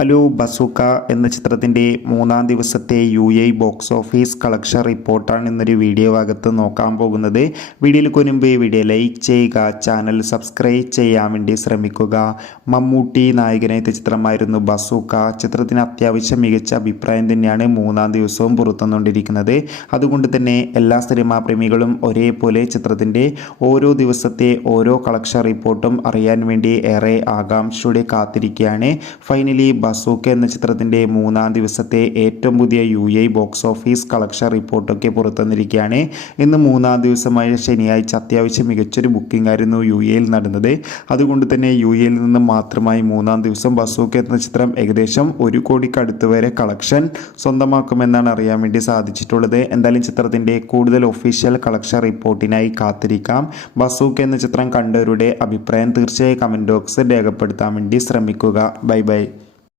Hello bazooka എന്ന ചിത്രത്തിൻ്റെ മൂന്നാം ദിവസത്തെ UAE ബോക്സ് ഓഫീസ് കളക്ഷൻ റിപ്പോർട്ടാണ് ഇന്നൊരു വീഡിയോ ഭാഗത്ത് നോക്കാൻ പോകുന്നത്. വീഡിയോയിൽ മുൻപ് വീഡിയോ ലൈക്ക് ചെയ്യുക, ചാനൽ സബ്സ്ക്രൈബ് ചെയ്യാൻ വേണ്ടി ശ്രമിക്കുക. മമ്മൂട്ടി നായകനായ ചിത്രമായിരുന്നു ബസൂക്ക. ചിത്രത്തിന് അത്യാവശ്യം മികച്ച അഭിപ്രായം തന്നെയാണ് മൂന്നാം ദിവസവും പുറത്തുവന്നുകൊണ്ടിരിക്കുന്നത്. അതുകൊണ്ട് തന്നെ എല്ലാ സിനിമാ പ്രേമികളും ഒരേപോലെ ചിത്രത്തിൻ്റെ ഓരോ ദിവസത്തെ ഓരോ കളക്ഷൻ റിപ്പോർട്ടും അറിയാൻ വേണ്ടി ഏറെ ആകാംക്ഷയോടെ കാത്തിരിക്കുകയാണ്. ഫൈനലി ബസൂക്ക എന്ന ചിത്രത്തിൻ്റെ മൂന്നാം ദിവസത്തെ ഏറ്റവും പുതിയ UAE ബോക്സ് ഓഫീസ് കളക്ഷൻ റിപ്പോർട്ടൊക്കെ പുറത്തുവന്നിരിക്കുകയാണ്. ഇന്ന് മൂന്നാം ദിവസമായ ശനിയാഴ്ച അത്യാവശ്യം മികച്ചൊരു ബുക്കിംഗ് ആയിരുന്നു UAEയിൽ നടന്നത്. അതുകൊണ്ട് തന്നെ UAEയിൽ നിന്ന് മാത്രമായി മൂന്നാം ദിവസം ബസൂക്ക എന്ന ചിത്രം ഏകദേശം 1 കോടിക്ക് അടുത്ത് വരെ കളക്ഷൻ സ്വന്തമാക്കുമെന്നാണ് അറിയാൻ വേണ്ടി സാധിച്ചിട്ടുള്ളത്. എന്തായാലും ചിത്രത്തിൻ്റെ കൂടുതൽ ഒഫീഷ്യൽ കളക്ഷൻ റിപ്പോർട്ടിനായി കാത്തിരിക്കാം. ബസൂക്ക എന്ന ചിത്രം കണ്ടവരുടെ അഭിപ്രായം തീർച്ചയായും കമൻറ്റ് ബോക്സിൽ രേഖപ്പെടുത്താൻ വേണ്ടി ശ്രമിക്കുക. Bye bye.